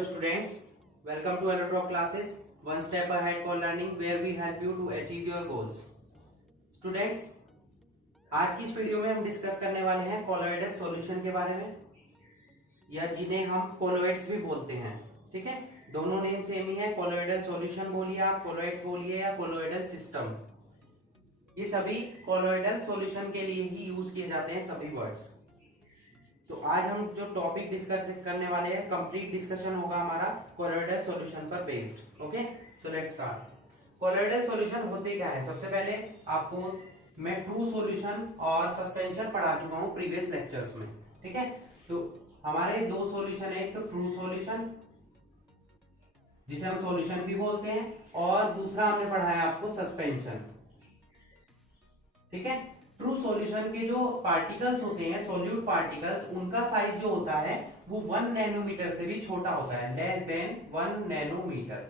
Hello students, welcome to Allotrop classes, one step ahead for learning where we help you to achieve your goals. Students, आज की इस video में हम discuss करने वाले हैं कोलोइडल सॉल्यूशन के बारे में, या जिन्हें हम कोलोइड्स भी बोलते हैं. ठीक है, दोनों नेम सेम ही है. कोलोइडल सॉल्यूशन बोलिए आप, कोलोइड्स बोलिए या कोलोइडल सिस्टम, ये सभी कोलोइडल सॉल्यूशन के लिए ही यूज किए जाते हैं सभी वर्ड्स. तो आज हम जो टॉपिक डिस्कस करने वाले हैं, कंप्लीट डिस्कशन होगा हमारा कोलोइडल सॉल्यूशन पर based. Okay, so let's start. Colloidal solution होते क्या है? सबसे पहले आपको मैं ट्रू सॉल्यूशन और सस्पेंशन पढ़ा चुका हूं प्रीवियस लेक्चर्स में. ठीक है, तो हमारे दो सॉल्यूशन है, एक तो ट्रू सॉल्यूशन जिसे हम सॉल्यूशन भी बोलते हैं, और दूसरा हमने पढ़ाया आपको सस्पेंशन. ठीक है, ट्रू सॉल्यूशन के जो पार्टिकल्स होते हैं, सॉल्यूट पार्टिकल्स, उनका साइज जो होता है वो 1 नैनोमीटर से भी छोटा होता है, लेस देन 1 नैनोमीटर.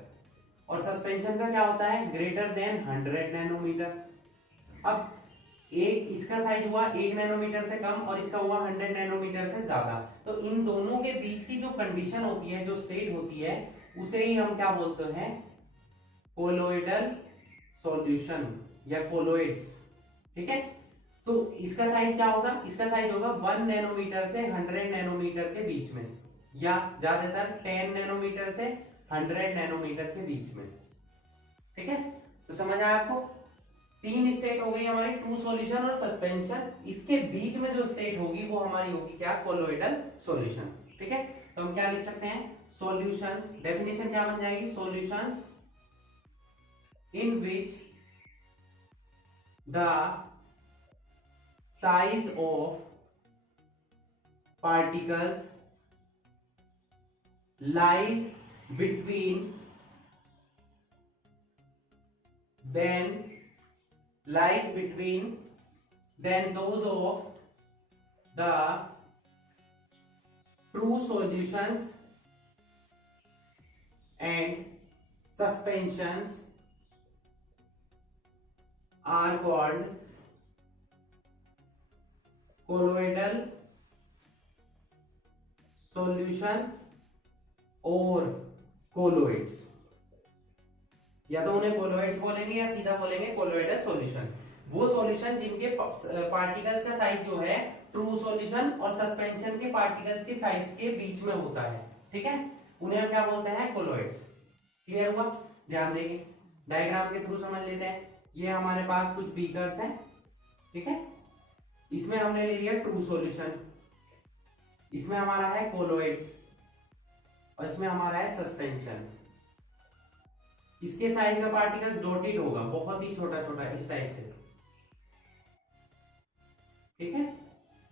और सस्पेंशन का क्या होता है? Greater than 100 nanometer. अब एक इसका साइज हुआ 1 नैनोमीटर से कम और इसका हुआ 100 नैनोमीटर से ज्यादा. तो इन दोनों के बीच की जो कंडीशन होती है, जो स्टेट होती है, उसे ही हम क्या बोलते हैं? कोलोइडल सॉल्यूशन या कोलोइड्स. ठीक है, तो इसका साइज क्या होगा? इसका साइज होगा 1 नैनोमीटर से 100 नैनोमीटर के बीच में, या ज्यादातर 10 नैनोमीटर से 100 नैनोमीटर के बीच में. ठीक है, तो समझ आया आपको? तीन स्टेट हो गई हमारी, ट्रू सॉल्यूशन और सस्पेंशन. इसके बीच में जो स्टेट होगी वो हमारी होगी क्या? Colloidal solution. ठीक है, तो हम क्या लिख सकते हैं? सॉल्यूशंस, डेफिनेशन क्या बन जाएगी? Solutions in which the size of particles lies between those of the true solutions and suspensions are called colloidal solutions और कोलोइड्स. या तो उन्हें कोलोइड्स बोलेंगे या सीधा बोलेंगे कोलोइडल सॉल्यूशन. वो सॉल्यूशन जिनके पार्टिकल्स का साइज जो है ट्रू सॉल्यूशन और सस्पेंशन के पार्टिकल्स के साइज के बीच में होता है. ठीक है, उन्हें हम क्या बोलते हैं? कोलोइड्स. क्लियर हुआ? ध्यान देंगे, डायग्राम के थ्रू समझ लेते हैं. ये हमारे पास कुछ बीकर्स हैं. ठीक है, इसमें हमने ले लिया ट्रू सॉल्यूशन, इसमें हमारा है कोलोइड्स और इसमें हमारा है सस्पेंशन. इसके साइज का पार्टिकल्स डॉटेड होगा, बहुत ही छोटा छोटा, इस टाइप से. ठीक है,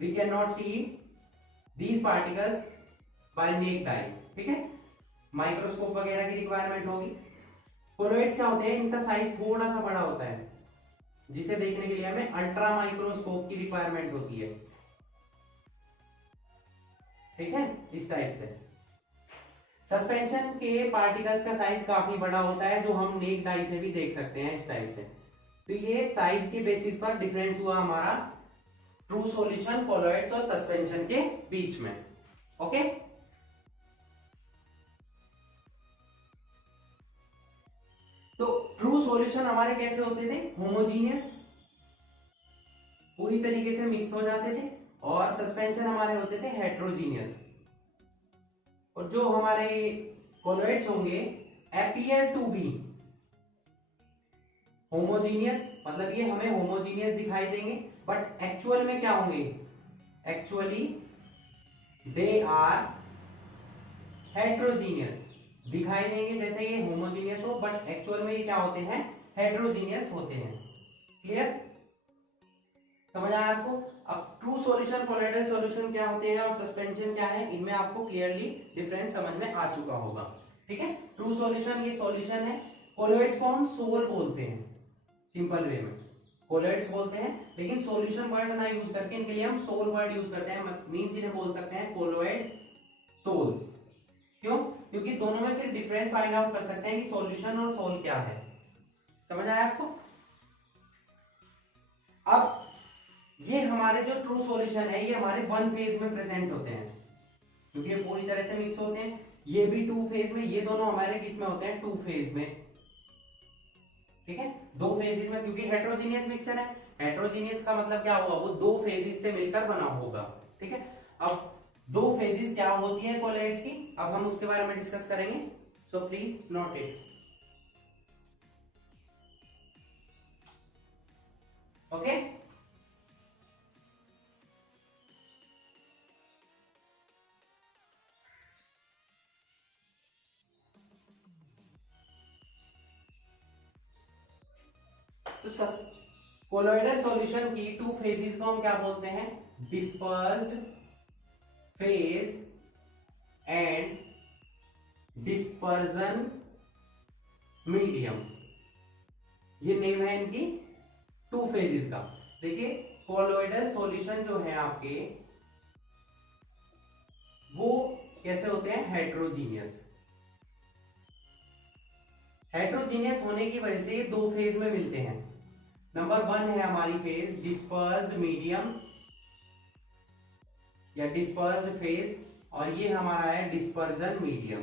we can not see these particles by naked eye. ठीक है, माइक्रोस्कोप वगैरह की रिक्वायरमेंट होगी. कोलोइड्स क्या होते हैं? इनका साइज थोड़ा सा बड़ा होता है, जिसे देखने के लिए हमें अल्ट्रा माइक्रोस्कोप की रिक्वायरमेंट होती है. ठीक है, इस टाइप से. सस्पेंशन के पार्टिकल्स का साइज काफी बड़ा होता है, जो हम नेक्ड आई से भी देख सकते हैं, इस टाइप से. तो ये साइज के बेसिस पर डिफरेंस हुआ हमारा ट्रू सॉल्यूशन, कोलोइड्स और सस्पेंशन के बीच में. ओके, तो ट्रू सॉल्यूशन हमारे कैसे होते थे? होमोजीनियस, पूरी तरीके से मिक्स हो जाते थे. और सस्पेंशन हमारे होते थे हेट्रोजीनियस. और जो हमारे कोलोइड्स होंगे अपीयर टू बी होमोजीनियस, मतलब ये हमें होमोजीनियस दिखाई देंगे, बट एक्चुअल में क्या होंगे? एक्चुअली दे आर हेट्रोजीनियस दिखाई देंगे, जैसे ये होमोजीनियस हो, बट एक्चुअल में ये क्या होते हैं? हेट्रोजीनियस होते हैं. क्लियर? समझ आया आपको? अब ट्रू सॉल्यूशन, कोलोइडल सॉल्यूशन क्या होते हैं और सस्पेंशन क्या है, इनमें आपको क्लियरली डिफरेंस समझ में आ चुका होगा. ठीक है, ट्रू सॉल्यूशन ये सॉल्यूशन है. कोलोइड्स को हम सोल बोलते हैं, सिंपल वे में कोलोइड्स बोलते हैं, लेकिन सॉल्यूशन वर्ड ना यूज करके इनके लिए हम सोल वर्ड यूज करते हैं. मींस इन्हें बोल सकते हैं कोलोइड सोल्स. क्यों? क्योंकि दोनों में फिर डिफरेंस फाइंड आउट कर सकते हैं कि सॉल्यूशन और सोल क्या है. समझ आया आपको? अब ये हमारे जो ट्रू सॉल्यूशन है, ये हमारे वन फेज में प्रेजेंट होते हैं, क्योंकि ये पूरी तरह से मिक्स होते हैं. ये भी टू फेज में, ये दोनों हमारे किस में होते हैं, टू फेज में, ठीक है, दो फेजेस में, क्योंकि हेट्रोजीनियस मिक्सचर है। हेट्रोजीनियस का मतलब क्या हुआ, वो दो फेजेस से मिलकर बना होगा, ठीक है। अब दो फेजेस क्या होती हैं कोलॉइड्स की, अब हम उसके बारे में डिस्कस करेंगे, so please note it, okay. तो कोलॉइडल सॉल्यूशन की टू फेजेस को हम क्या बोलते हैं, dispersed phase and dispersion medium, ये नेम है इनकी टू फेजेस का। देखिए कोलॉइडल सॉल्यूशन जो है आपके, वो कैसे होते हैं, हेट्रोजीनियस। हेट्रोजीनियस होने की वजह से ये दो फेज में मिलते हैं। नंबर वन है हमारी फेज डिस्पर्स्ड मीडियम या डिस्पर्स्ड फेज, और ये हमारा है डिस्पर्जन मीडियम।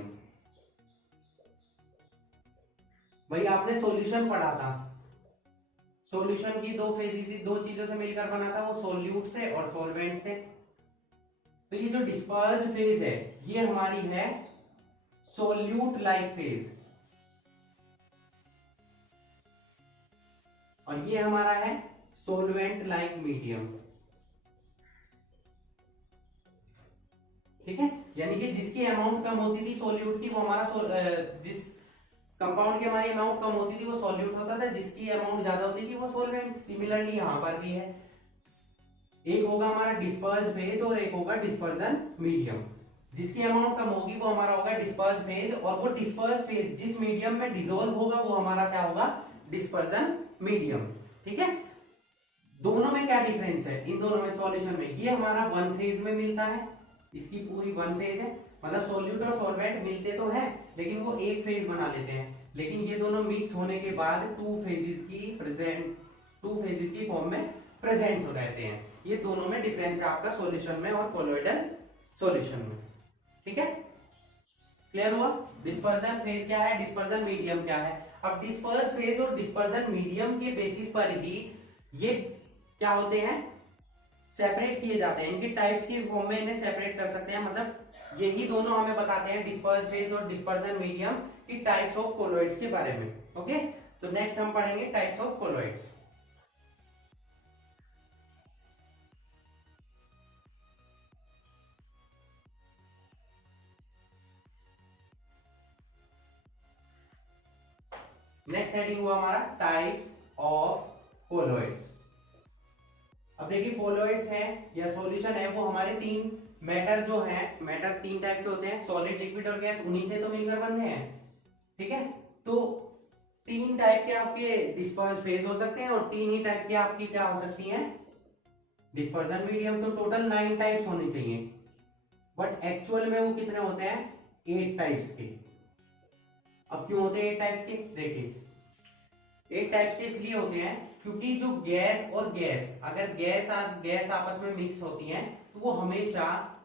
भाई आपने सॉल्यूशन पढ़ा था, सॉल्यूशन की दो फेजेस थी, दो चीजों से मिलकर बना था, वो सॉल्यूट से और सॉल्वेंट से। तो ये जो डिस्पर्स्ड फेज है, ये हमारी है सॉल्यूट लाइक फेज, और ये हमारा है सोलवेंट लाइक मीडियम, ठीक है। यानी कि जिसकी अमाउंट कम होती थी सोल्यूट की, वो हमारा जिस कंपाउंड की हमारी अमाउंट कम होती थी वो सोल्यूट होता था, जिसकी अमाउंट ज्यादा होती थी वो सोलवेंट। सिमिलरली यहां पर भी है, एक होगा हमारा डिस्पर्स्ड फेज और एक होगा डिस्पर्जन मीडियम। जिसकी अमाउंट कम होगी वो हमारा होगा डिस्पर्स्ड फेज, और वो डिस्पर्स्ड फेज जिस मीडियम में डिसॉल्व होगा वो हमारा क्या होगा, डिस्पर्जन मीडियम, ठीक है। दोनों में क्या डिफरेंस है, इन दोनों में सॉल्यूशन में, ये हमारा वन फेज में मिलता है, इसकी पूरी वन फेज है, मतलब सोल्यूट और सॉल्वेंट मिलते तो हैं लेकिन वो एक फेज बना लेते हैं। लेकिन ये दोनों मिक्स होने के बाद टू फेजेस की फॉर्म में प्रेजेंट हो रहते हैं। ये दोनों में डिफरेंस है आपका सॉल्यूशन में और कोलॉइडल सॉल्यूशन में, ठीक है। क्लियर हुआ। डिस्पर्जन फेज क्या है, डिस्पर्जन मीडियम क्या है। अब डिस्पर्स फेज और डिस्पर्जन मीडियम के बेसिस पर ही ये क्या होते हैं, सेपरेट किए जाते हैं। इनकी टाइप्स की फॉर्म में इन्हें सेपरेट कर सकते हैं, मतलब यही दोनों हमें बताते हैं डिस्पर्स फेज और डिस्पर्जन मीडियम की टाइप्स ऑफ कोलॉइड्स के बारे में, ओके। तो नेक्स्ट हम पढ़ेंगे types of colloids. Next heading हुआ हमारा टाइप्स ऑफ कोलॉइड्स। अब देखिए कोलॉइड्स हैं या सॉल्यूशन है, वो हमारे तीन मैटर जो है, मैटर तीन टाइप के होते हैं, सॉलिड, लिक्विड और गैस, उन्हीं से तो मिलकर बन रहे हैं, ठीक है। तो तीन टाइप के आपके डिस्पर्स फेज हो सकते हैं और तीन ही टाइप की आपकी क्या हो सकती हैं, डिस्पर्जन मीडियम। तो टोटल 9 टाइप्स होने चाहिए, बट एक्चुअल में वो कितने होते हैं, 8 टाइप्स के। अब क्यों होते हैं 8 टाइप्स के, देखिए 8 टाइप्स के इसलिए होते हैं क्योंकि जो गैस और गैस, अगर गैस आपस में मिक्स होती हैं तो वो हमेशा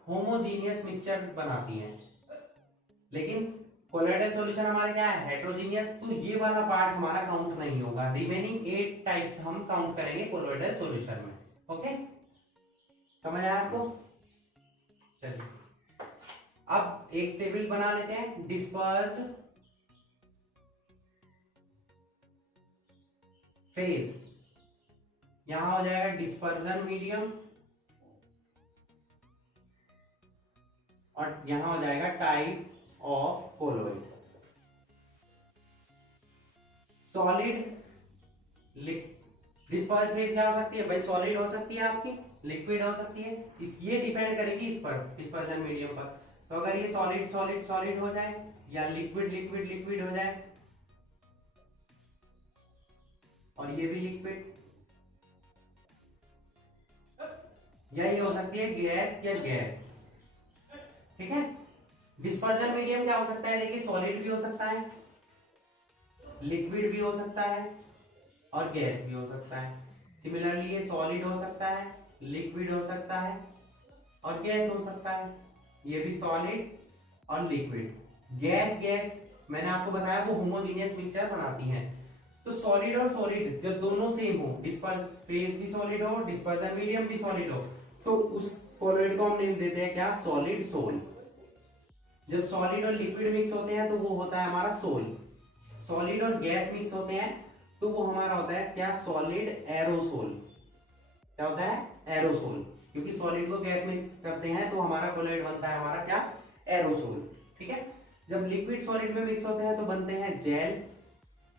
होमोजीनियस मिक्सचर बनाती हैं। लेकिन कोलॉइडल सॉल्यूशन हमारे क्या है, हेट्रोजीनियस, तो ये वाला पार्ट हमारा काउंट नहीं होगा। रिमेनिंग 8 टाइप्स हम काउंट करेंगे कोलॉइडल सॉल्यूशन में, ओके। समझ आया आपको। चलिए अब एक टेबल बना लेते हैं। डिस्पर्स्ड फेज, यहां हो जाएगा डिस्पर्जन मीडियम, और यहां हो जाएगा type of colloid. Solid, disperse phase क्या हो सकती है भाई, सॉलिड हो सकती है आपकी, लिक्विड हो सकती है, ये डिपेंड करेगी इस पर, डिस्पर्जन मीडियम पर। तो अगर ये सॉलिड सॉलिड सॉलिड हो जाए या लिक्विड लिक्विड लिक्विड हो जाए, और ये भी लिक्विड, या ये हो सकती है गैस या गैस, ठीक है। डिस्पर्जन मीडियम क्या हो सकता है, देखिए सॉलिड भी हो सकता है, लिक्विड भी हो सकता है और गैस भी हो सकता है। सिमिलरली ये सॉलिड हो सकता है, लिक्विड हो सकता है और गैस हो सकता है, ये भी सॉलिड और लिक्विड, गैस गैस मैंने आपको बताया वो होमोजेनियस मिक्सचर बनाती हैं। तो सॉलिड और सॉलिड जब दोनों सेम हो, डिस्पर्स फेज भी सॉलिड हो, डिस्पर्जन मीडियम भी सॉलिड हो, तो उस सॉलिड को हम नेम देते हैं क्या? Solid sol. जब सॉलिड और लिक्विड मिक्स होते हैं तो वो होता है हमारा सोल। सॉलिड और गैस मिक्स होते हैं तो वो हमारा होता है क्या? Solid aerosol. क्या होता है? एरोसोल। क्योंकि सॉलिड को गैस मिक्स करते हैं तो हमारा कोलॉइड बनता है हमारा क्या? एरोसोल। ठीक है। जब लिक्विड सॉलिड में मिक्स होते हैं तो बनते हैं जेल।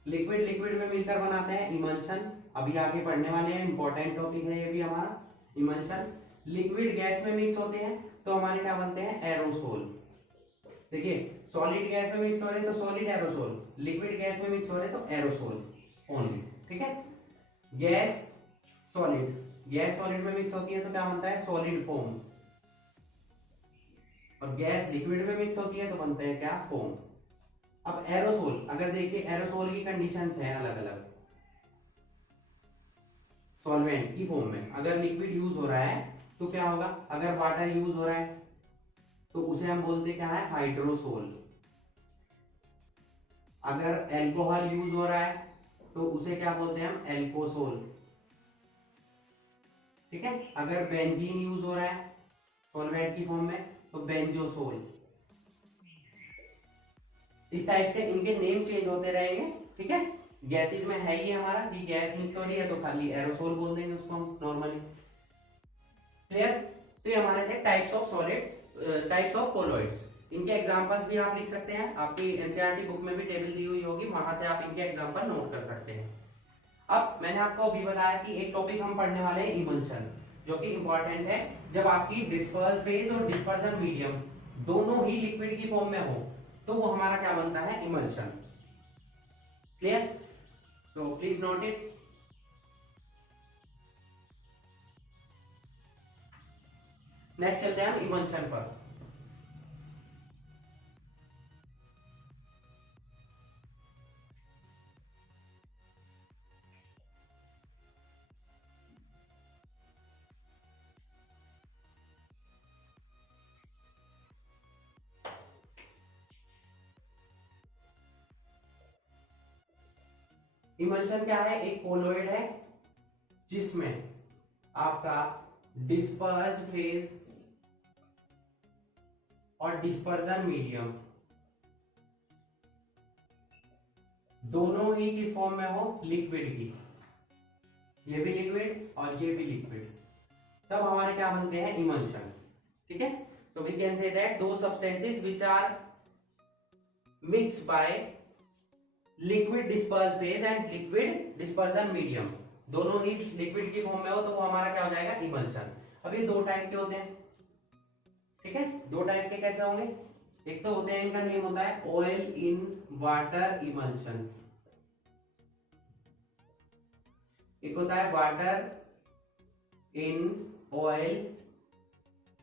लिक्विड लिक्विड में मिलकर बनाते हैं इमल्शन। अभी आगे पढ़ने वाले हैं, इंपॉर्टेंट टॉपिक है ये भी हमारा, इमल्शन। लिक्विड गैस में मिक्स होते हैं तो हमारे क्या बनते हैं? एरोसोल। देखिए, सॉलिड गैस में मिक्स हो रहे तो सॉलिड एरोसोल, लिक्विड गैस में मिक्स हो रहे तो एरोसोल ओनली। ठीक है। गैस सॉलिड, गैस सॉलिड में मिक्स होती है तो क्या बनता है? Solid foam. और गैस लिक्विड में मिक्स होती है तो बनते हैं क्या? फोम। अब एरोसोल, अगर देखिए एरोसोल की कंडीशंस हैं अलग अलग। सॉल्वेंट की फॉर्म में अगर लिक्विड यूज हो रहा है तो क्या होगा? अगर वाटर यूज हो रहा है तो उसे हम बोलते क्या है? हाइड्रोसोल। अगर एल्कोहल यूज हो रहा है तो उसे क्या बोलते हैं हम? एल्कोसोल। ठीक है। अगर बेंजीन यूज हो रहा है सॉल्वेंट की फॉर्म में तो बेंजोसोल। इस टाइप से इनके नेम चेंज होते रहेंगे। ठीक है। गैसेज में है ही हमारा कि गैस मिक्स हो रही है तो खाली एरोसोल बोल देंगे उसको हम नॉर्मली। क्लियर? तो ये हमारे थे types of solids, types of colloids. इनके एग्जांपल्स भी आप लिख सकते हैं, आपकी एनसीईआरटी बुक में भी टेबल दी हुई होगी, वहां से आप इनके एग्जांपल नोट कर सकते हैं। अब मैंने आपको अभी बताया कि एक टॉपिक हम पढ़ने वाले हैं इमल्शन, जो कि इंपॉर्टेंट है। जब आपकी डिस्पर्स फेज और डिस्पर्जन मीडियम दोनों ही लिक्विड की फॉर्म में हो तो वो हमारा क्या बनता है? इमल्शन। क्लियर? तो प्लीज नोट इट। नेक्स्ट चलते हैं हम इमल्शन पर। इमल्शन क्या है? एक कोलॉइड है जिसमें आपका डिस्पर्स्ड फेज और डिस्पर्जन मीडियम दोनों ही किस फॉर्म में हो? लिक्विड की। ये भी लिक्विड और ये भी लिक्विड, तब हमारे क्या बनते हैं? इमल्शन। ठीक है। तो वी कैन से दैट दो substances which are mix by liquid disperse phase and liquid dispersion medium, दोनों ही लिक्विड की फॉर्म में हो तो वो हमारा क्या हो जाएगा? इमल्शन। अब ये दो टाइप के होते हैं। ठीक है। दो टाइप के कैसे होंगे? एक तो होते हैं, इनका नेम होता है ऑयल इन वाटर इमल्शन, एक होता है वाटर इन ऑयल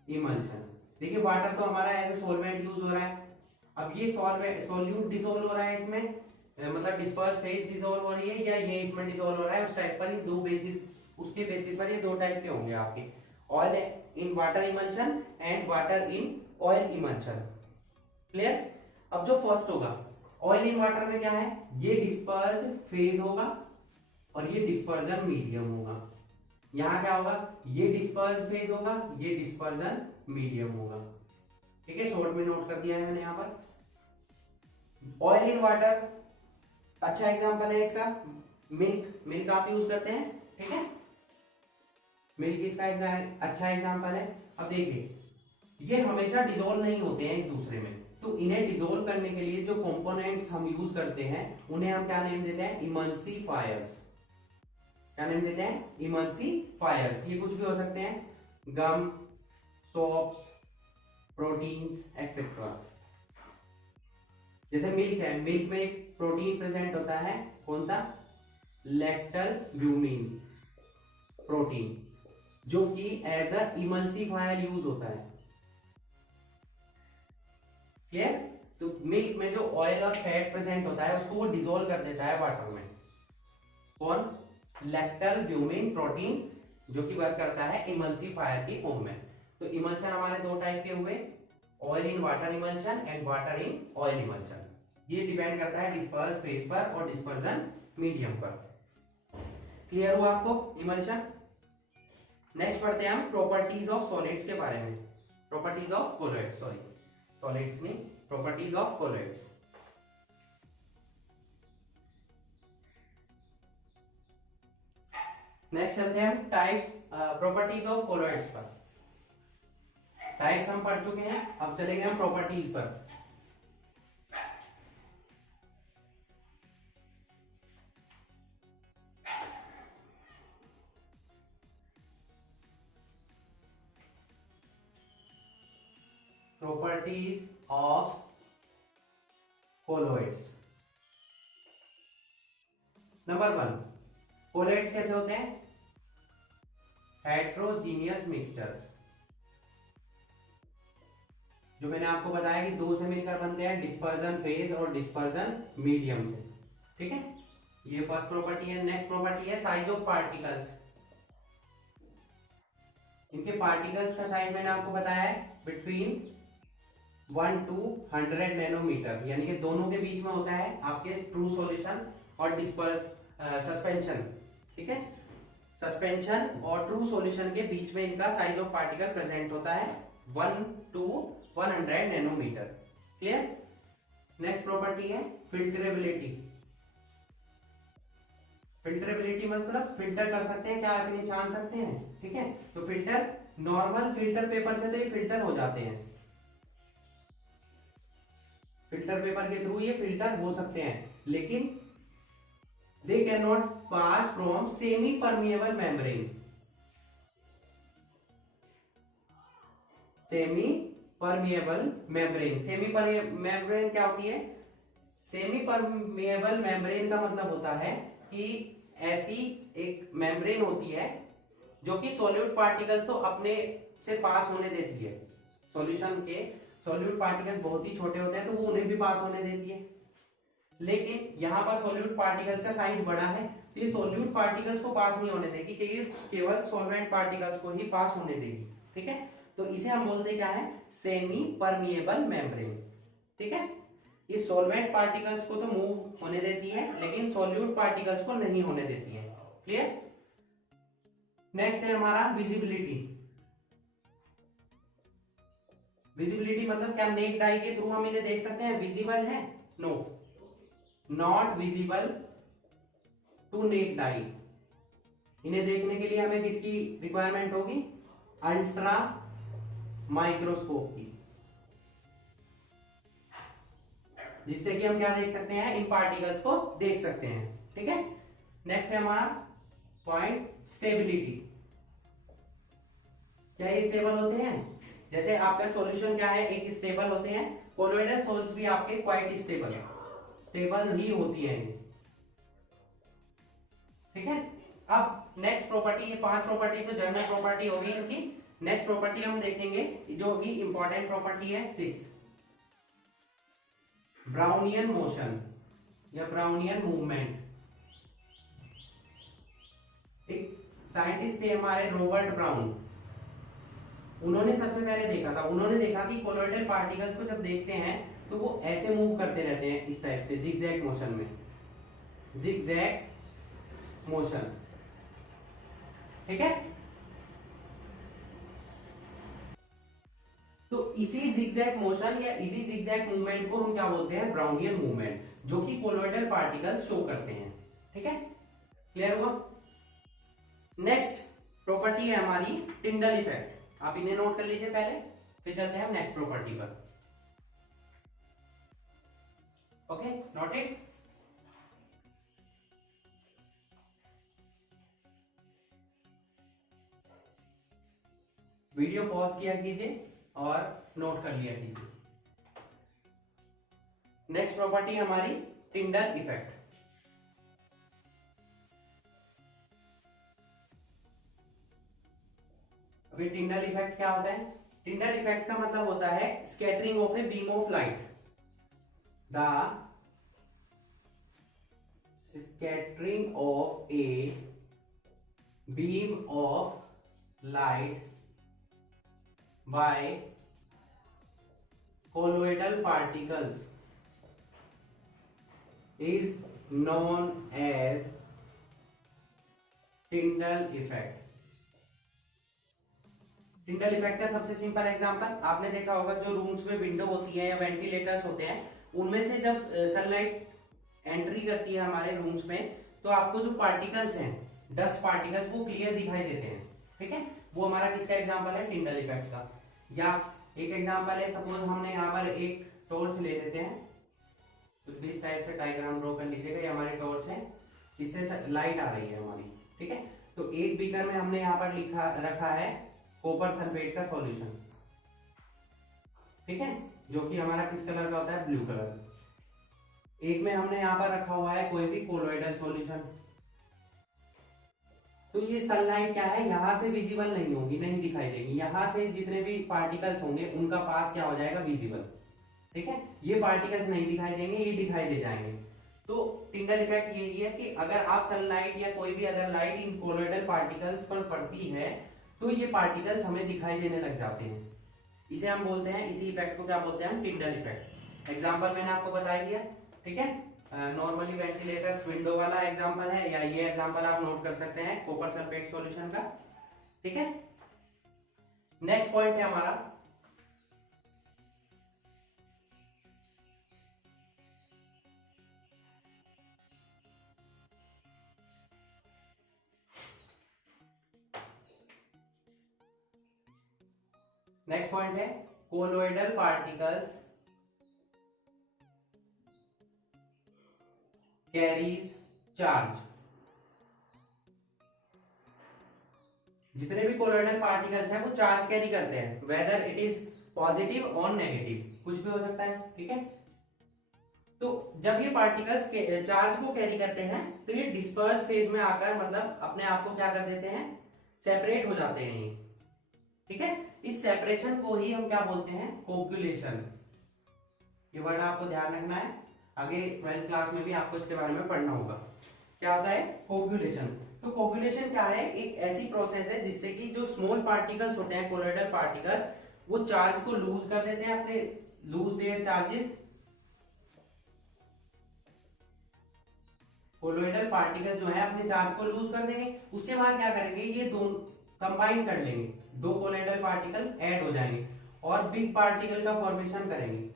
इमल्शन। देखिए, वाटर तो हमारा एज ए सॉल्वेंट यूज हो रहा है। अब ये सॉल्यूट डिसोल्व हो रहा है इसमें, मतलब डिस्पर्स फेज डिसोल्व हो रही है या ये इसमें डिसोल्व हो रहा है, उस टाइप पर ही दो बेसिस, उसके बेसिस पर ये दो टाइप के होंगे आपके, oil in water emulsion and water in oil emulsion. Clear? अब जो फर्स्ट होगा ऑयल इन वाटर में क्या है? ये डिस्पर्स्ड फेज होगा और ये डिस्पर्जन मीडियम होगा। यहां क्या होगा? ये डिस्पर्स्ड फेज होगा, ये डिस्पर्जन मीडियम होगा। ठीक है, शॉर्ट में नोट कर दिया है मैंने यहां पर। ऑयल इन वाटर अच्छा एग्जांपल है इसका मिल्क, मिल्क आप यूज करते हैं। ठीक है, मिल्क इसका अच्छा एग्जांपल है। अब देखिए, ये हमेशा डिसॉल्व नहीं होते हैं एक दूसरे में, तो इन्हें डिसॉल्व करने के लिए जो कंपोनेंट्स हम यूज करते हैं उन्हें हम क्या नेम देते हैं? इमल्सिफायर्स। क्या नेम देते हैं? इमल्सिफायर्स। ये कुछ भी हो सकते हैं, गम, सोप्स, प्रोटीन्स एक्सेट्रा। जैसे मिल्क है, मिल्क में एक प्रोटीन प्रेजेंट होता है, कौन सा? लैक्टोल्यूमिन प्रोटीन, जो कि एज अ इमल्सिफायर यूज होता है। क्लियर? तो मिल्क में जो ऑयल और फैट प्रेजेंट होता है उसको वो डिसॉल्व कर देता है वाटर में। कौन? लैक्टोल्यूमिन प्रोटीन, जो कि वर्क करता है इमल्सिफायर की फॉर्म में। तो इमल्शन हमारे दो टाइप के हुए, oil in water emulsion and water in oil emulsion. ये डिपेंड करता है डिस्पर्स फेज पर और डिस्पर्जन मीडियम पर। क्लियर हुआ आपको इमल्शन? नेक्स्ट पढ़ते हैं हम प्रॉपर्टीज ऑफ सॉलिड्स के बारे में। Properties of colloids, sorry solids नहीं, प्रॉपर्टीज ऑफ कोलॉइड्स। नेक्स्ट चलते हैं हम टाइप्स, प्रॉपर्टीज ऑफ कोलॉइड्स पर। टाइप्स हम पढ़ चुके हैं, अब चलेंगे हम प्रॉपर्टीज पर। Properties of colloids. Number 1, colloids कैसे होते हैं? Heterogeneous mixtures. जो मैंने आपको बताया कि दो से मिलकर बनते हैं, डिस्पर्जन फेज और डिस्पर्जन मीडियम से। ठीक है, ये फर्स्ट प्रॉपर्टी है। नेक्स्ट प्रॉपर्टी है साइज ऑफ पार्टिकल्स। इनके पार्टिकल्स का साइज मैंने आपको बताया है बिटवीन 1 to 100 नैनोमीटर, यानी कि दोनों के बीच में होता है आपके ट्रू सॉल्यूशन और डिस्पर्स सस्पेंशन। ठीक है, सस्पेंशन और ट्रू सॉल्यूशन के बीच में इनका साइज ऑफ पार्टिकल प्रेजेंट होता है 1 to 100 nanometer. Clear? Next property है फिल्टरेबिलिटी। फिल्टरेबिलिटी मतलब फिल्टर कर सकते हैं क्या आप इन्हें, छान सकते हैं। ठीक है, तो फिल्टर, नॉर्मल फिल्टर पेपर से तो ये फिल्टर हो जाते हैं, फिल्टर पेपर के थ्रू ये फिल्टर हो सकते हैं, लेकिन they can not pass from semi permeable membrane. Semi permeable membrane, semi permeable membrane क्या होती है? सेमी परमिएबल मेम्ब्रेन का मतलब होता है कि ऐसी एक मेम्ब्रेन होती है जो कि सॉल्यूट पार्टिकल्स तो अपने से पास होने देती है। सॉल्यूशन के सॉल्यूट पार्टिकल्स बहुत ही छोटे होते हैं तो वो उन्हें भी पास होने देती है, लेकिन यहाँ पर सॉल्यूट पार्टिकल्स का साइज बड़ा है तो ये सॉल्यूट पार्टिकल्स को पास नहीं होने देगी, केवल सॉल्वेंट पार्टिकल्स को ही पास होने देगी। ठीक है, तो इसे हम बोलते क्या है? Semi permeable membrane. ठीक है, ये सॉल्वेंट पार्टिकल्स को तो मूव होने देती है लेकिन सॉल्यूट पार्टिकल्स को नहीं होने देती है। क्लियर? नेक्स्ट है हमारा विजिबिलिटी। विजिबिलिटी मतलब क्या नेक्ड आई के थ्रू हम इन्हें देख सकते हैं? विजिबल है? No, not visible to naked eye. इन्हें देखने के लिए हमें किसकी रिक्वायरमेंट होगी? अल्ट्रा माइक्रोस्कोप की, जिससे कि हम क्या देख सकते हैं? इन पार्टिकल्स को देख सकते हैं। ठीक है, नेक्स्ट है हमारा पॉइंट स्टेबिलिटी। क्या ये स्टेबल होते हैं? जैसे आपका सॉल्यूशन क्या है? एक स्टेबल होते हैं, कोलोइडल सोल्स भी आपके क्वाइट स्टेबल है, स्टेबल ही होती है। ठीक है, अब नेक्स्ट प्रॉपर्टी, ये 5 प्रॉपर्टी तो जनरल प्रॉपर्टी होगी इनकी। नेक्स्ट प्रॉपर्टी हम देखेंगे जो कि इंपॉर्टेंट प्रॉपर्टी है 6, ब्राउनियन मोशन या ब्राउनियन मूवमेंट। एक साइंटिस्ट थे हमारे रॉबर्ट ब्राउन, उन्होंने सबसे पहले देखा था, उन्होंने देखा कि कोलोइडल पार्टिकल्स को जब देखते हैं तो वो ऐसे मूव करते रहते हैं, इस टाइप से जिगजैग मोशन में, जिगजैग मोशन। ठीक है, तो इसी जिगजैग मोशन या इसी जिगजैग मूवमेंट को हम क्या बोलते हैं? ब्राउनियन मूवमेंट, जो कि कोलोइडल पार्टिकल्स शो करते हैं। ठीक है, क्लियर हुआ? नेक्स्ट प्रॉपर्टी है हमारी टिंडल इफेक्ट। आप इन्हें नोट कर लीजिए पहले, फिर चलते हैं नेक्स्ट प्रॉपर्टी पर। Okay, noted? वीडियो पॉज किया कीजिए और नोट कर लिया कीजिए। नेक्स्ट प्रॉपर्टी हमारी टिंडल इफेक्ट। अभी टिंडल इफेक्ट क्या होता है? टिंडल इफेक्ट का मतलब होता है scattering of a beam of light. The scattering of a beam of light by colloidal particles is known as Tyndall effect. Tyndall effect का सबसे सिंपल एग्जांपल आपने देखा होगा, जो रूम्स में विंडो होती है या वेंटिलेटर्स होते हैं, उनमें से जब सनलाइट एंट्री करती है हमारे रूम्स में, तो आपको जो पार्टिकल्स हैं, डस्ट पार्टिकल्स, वो क्लियर दिखाई देते हैं। ठीक है, वो हमारा किसका एग्जांपल है? टिंडल इफेक्ट का। या एक एग्जांपल है, सपोज हमने यहाँ पर एक टॉर्च ले लेते हैं, तो इस टाइप से डायग्राम ड्रॉ कर लीजिएगा, ये हमारी टॉर्च है, इससे लाइट आ रही है हमारी। ठीक है, तो एक बीकर में हमने यहाँ पर रखा है कॉपर सल्फेट का सॉल्यूशन। ठीक है, जो कि हमारा किस कलर का होता है? Blue colour. एक में हमने यहाँ पर रखा हुआ है कोई भी कोलोइडल सॉल्यूशन। तो ये सनलाइट क्या है, यहां से विजिबल नहीं होगी, नहीं दिखाई देगी। यहां से जितने भी पार्टिकल्स होंगे उनका पाथ क्या हो जाएगा? विजिबल। ठीक है, ये पार्टिकल्स नहीं दिखाई देंगे, ये दिखाई दे जाएंगे। तो टिंडल इफेक्ट यही है कि अगर आप सनलाइट या कोई भी other light in colloidal particles पर पड़ती है, तो ये पार्टिकल्स हमें दिखाई देने लग जाते हैं। इसे हम बोलते हैं, इसी इफेक्ट को क्या बोलते हैं? Tyndall effect. एग्जांपल मैंने आपको बता दिया। ठीक है, नॉर्मली वेंटिलेटर्स विंडो वाला एग्जांपल है, या ये एग्जांपल आप नोट कर सकते हैं कॉपर सल्फेट सॉल्यूशन का। ठीक है, नेक्स्ट पॉइंट है हमारा कोलोइडल पार्टिकल्स कैरीज चार्ज। जितने भी कोलोइडल पार्टिकल्स हैं वो चार्ज कैरी करते हैं, वेदर इट इज पॉजिटिव और नेगेटिव, कुछ भी हो सकता है। ठीक है, तो जब ये पार्टिकल्स चार्ज को कैरी करते हैं, तो ये डिस्पर्स फेज में आकर मतलब अपने आप को क्या कर देते हैं? सेपरेट हो जाते हैं ये। ठीक है, इस सेपरेशन को ही हम क्या बोलते हैं? कोगुलेशन। ये वर्ड आपको ध्यान रखना है, आगे 12th क्लास में भी आपको इसके बारे में पढ़ना होगा। क्या होता है? कोगुलेशन। तो कोगुलेशन क्या है? एक ऐसी प्रोसेस है जिससे कि जो स्मॉल पार्टिकल्स होते हैं, कोलोइडल पार्टिकल्स, वो चार्ज को लूज कर देते हैं, अपने lose their charges. Colloidal particles जो है अपने चार्ज को लूज कर देंगे, उसके बाद क्या करेंगे? ये दोनों कंबाइन कर लेंगे, दो कोलोइडल पार्टिकल ऐड हो जाएंगे और बिग पार्टिकल का फॉर्मेशन करेंगे।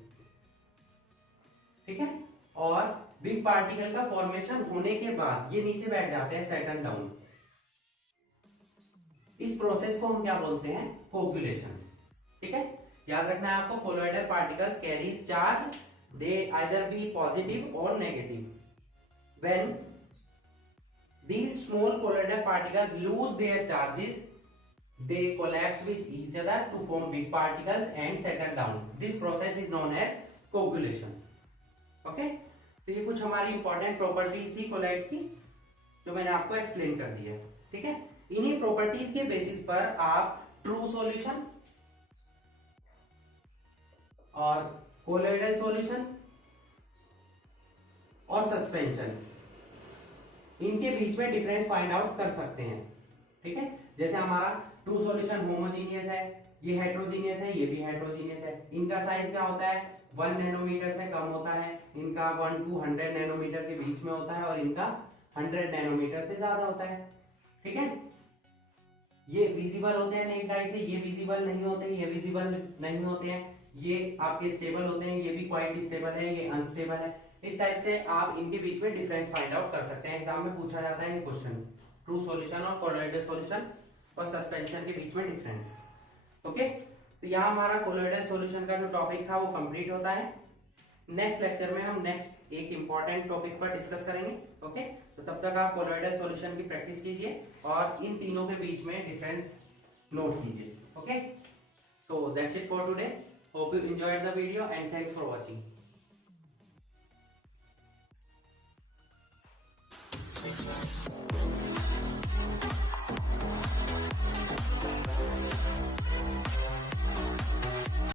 ठीक है, और बिग पार्टिकल का फॉर्मेशन होने के बाद ये नीचे बैठ जाते हैं, सेटल डाउन। इस प्रोसेस को हम क्या बोलते हैं? कोगुलेशन। ठीक है, याद रखना है आपको, कोलोइडल पार्टिकल्स कैरीज चार्ज, दे आइदर बी पॉजिटिव और negative. When these small colloidal particles lose their charges, they collapse with each other to form big particles and settle down. This process is known as coagulation. Okay? तो ये कुछ हमारी important properties थी collides की, जो मैंने आपको explain कर दिया। ठीक है, इन्हीं प्रॉपर्टीज के बेसिस पर आप ट्रू सॉल्यूशन और कोलोइडल सॉल्यूशन और सस्पेंशन, इनके बीच में डिफरेंस फाइंड आउट कर सकते हैं। ठीक है, जैसे हमारा ट्रू सॉल्यूशन होमोजीनियस है, ये हेट्रोजीनियस है, ये भी हेट्रोजीनियस है। इनका साइज क्या होता है? 1 नैनोमीटर से कम होता है, इनका 1 to 100 नैनोमीटर के बीच में होता है, और इनका 100 नैनोमीटर से ज्यादा होता है। ठीक है, ये विजिबल होते हैं नेक्ड आई से, ये विजिबल नहीं होते, ये विजिबल नहीं होते हैं, ये आपके स्टेबल होते हैं, ये भी क्वाइट स्टेबल है, ये अनस्टेबल है। इस टाइप से आप इनके बीच में डिफरेंस फाइंड आउट कर सकते हैं। एग्जाम में पूछा जाता है ये क्वेश्चन, ट्रू सॉल्यूशन और कोलोइडल सॉल्यूशन और सस्पेंशन के बीच में डिफरेंस। ओके, तो यहाँ हमारा कोलोइडल सॉल्यूशन का जो टॉपिक था वो कंप्लीट होता है। नेक्स्ट लेक्चर में हम नेक्स्ट एक इंपॉर्टेंट टॉपिक पर डिस्कस करेंगे। ओके, तो तब तक आप कोलोइडल सॉल्यूशन की प्रैक्टिस कीजिए और इन तीनों के बीच में डिफरेंस नोट कीजिए। Okay, so that's it for today. Hope you enjoyed the video and thanks for watching. Thank you.